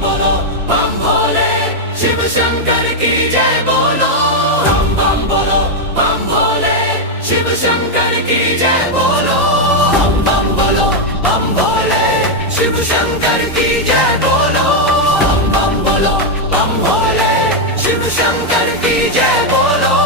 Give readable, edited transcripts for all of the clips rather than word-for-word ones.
बोलो बम भोले, शिव शंकर की जय बोलो। बम बम बोलो बम भोले, शिव शंकर की जय बोलो। बम बम बोलो बम भोले, शिव शंकर की जय बोलो। बम बम बोलो बम भोले, शिव शंकर की जय बोलो।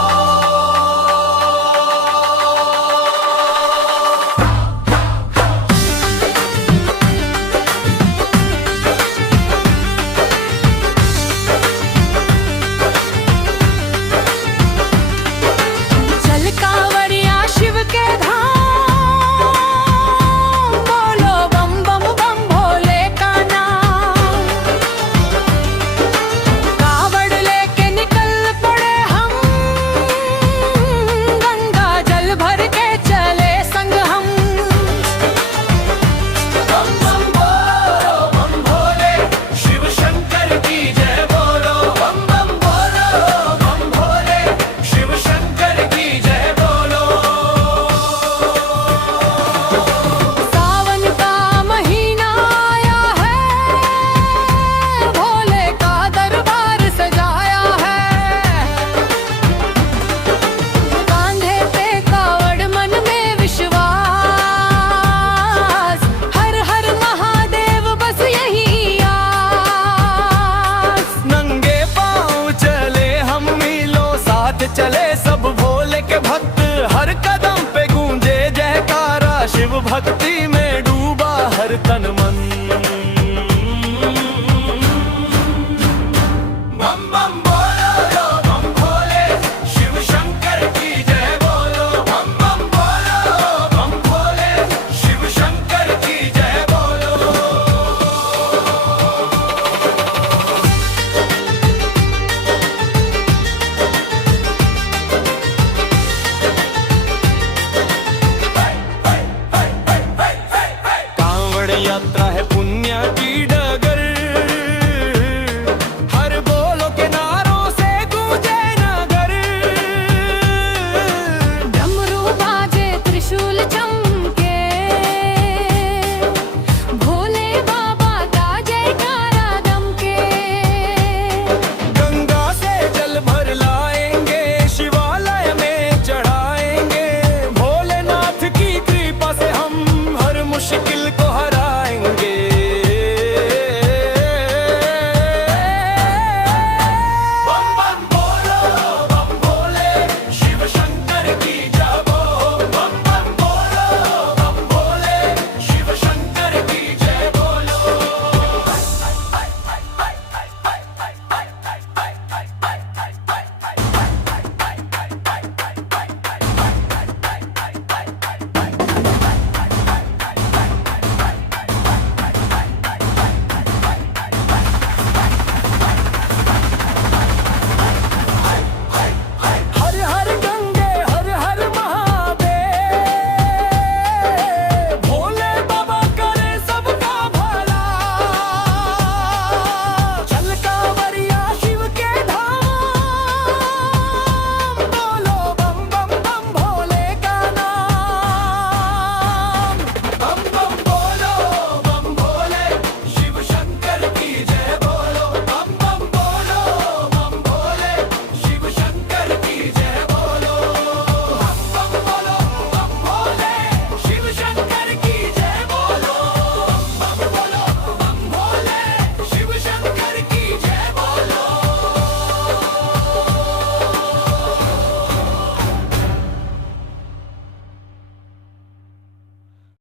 चले सब भोले के भक्त, हर कदम पे गूंजे जयकारा शिव भक्त